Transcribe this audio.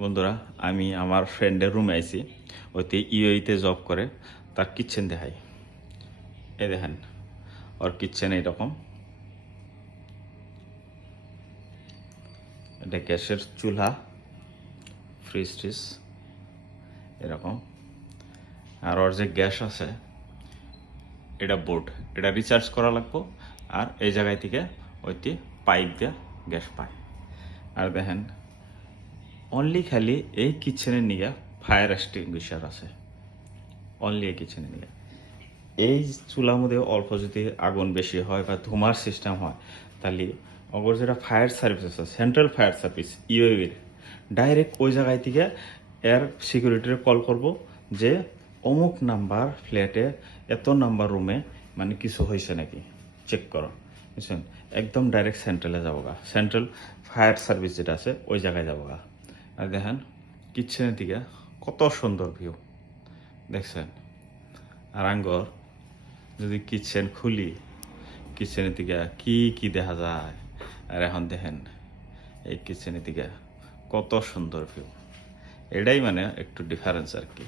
বন্ধুরা, আমি আমার ফ্রেন্ডের রুমে আইছি। ওইতে ইউএইতে জব করে, তার কিচেন দেখাই। এই দেখেন, ওর কিচেন এইরকম। এটা গ্যাসের চুলা, ফ্রিজ ট্রিজ এরকম। আর ওর যে গ্যাস আছে, এটা বোর্ড, এটা রিচার্জ করা লাগবো। আর এই জায়গায় থেকে ওইটি পাইপ দিয়ে গ্যাস পায়। আর দেখেন, অনলি খালি এই কিচেনের নিয়ে ফায়ার এক্সটিংগুইশার আছে, অনলি এই কিচেনের নিয়ে। এই চুলার মধ্যে অল্প যদি আগুন বেশি হয় বা ধোঁয়ার সিস্টেম হয়, তাহলে অগর যেটা ফায়ার সার্ভিস আছে, সেন্ট্রাল ফায়ার সার্ভিস ইউএর, ডাইরেক্ট ওই জায়গায় থেকে এর সিকিউরিটির কল করব যে অমুক নাম্বার ফ্ল্যাটে এত নাম্বার রুমে মানে কিছু হয়েছে নাকি চেক করো, বুঝছেন। একদম ডাইরেক্ট সেন্ট্রালে যাবো গা, সেন্ট্রাল ফায়ার সার্ভিস যেটা আছে ওই জায়গায় যাবো গা। আর দেখেন কিচেনের দিকে কত সুন্দর ভিউ দেখছেন। আর আঙ্গর যদি কিচেন খুলি, কিচেনের দিকে কি কি দেখা যায়। আর এখন দেখেন এই কিচেনের দিকে কত সুন্দর ভিউ। এটাই মানে একটু ডিফারেন্স আর কি।